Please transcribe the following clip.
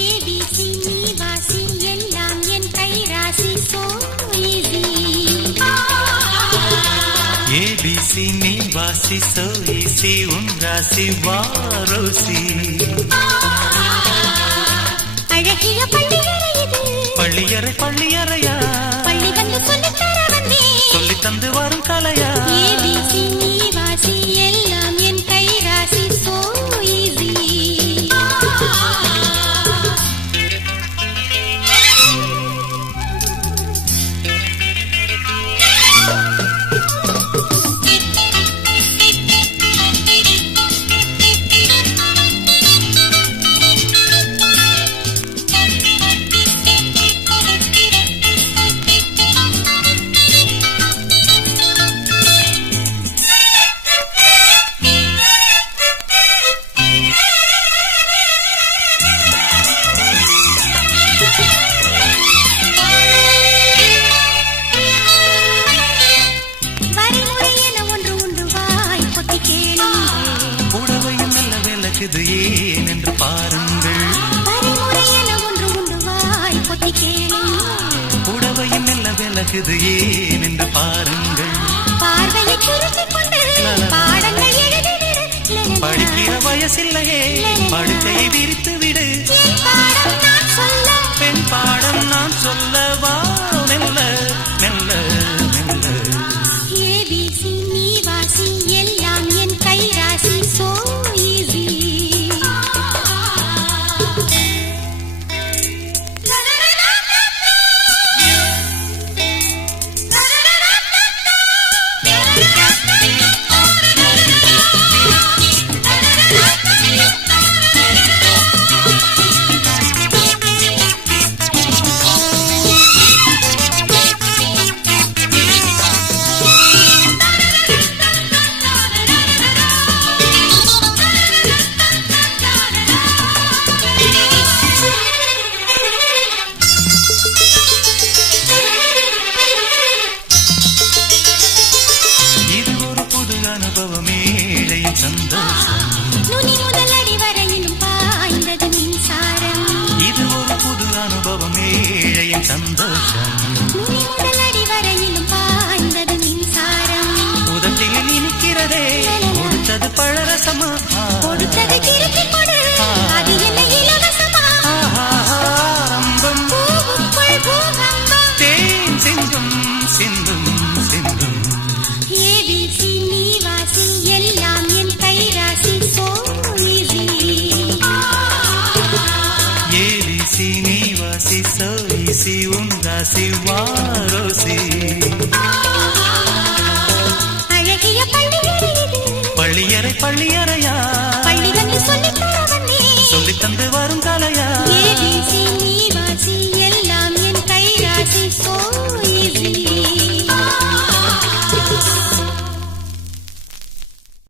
ABC நீ வாசி எல்லாம் என் கை ராசி சோ ஈஸி ஏபிசி நீ வாசி சோ ஈஸி உன் ராசி வாரோசி அழகிய பள்ளியறை இது பள்ளியறை பள்ளியறையா பள்ளி வந்து சொல்லித்தர வந்தே சொல்லி தந்து வரும் கலையா ஏபிசி நீ வாசி எல்லாம் என் கை ராசி சோ ஈஸி இது ஏன் என்று பாருங்கள் பரிமுறையென ஒன்று உண்டு வாய் பொத்தி கேளு புடவையும் மெல்ல விலகுது ஏன் என்று பாருங்கள் பார்வையை சுருட்டிக் கொண்டு பாடங்கள் எழுதிவிடு படிக்கிற வயசில்லையே படுக்கையை விரித்து விடு பாடம் நான் சொல்ல பெண் பாடம் நான் சொல்லவா மெல்ல மெல்ல மெல்ல ஏபிசி நீ வாசி எல்லாம் என் கை ராசி சோ ஈஸி நுனி முதல் அடி வரையிலும் பாய்ந்தது மின்சாரம் இது ஒரு புது அனுபவம் ஏழையின் சந்தோஷம்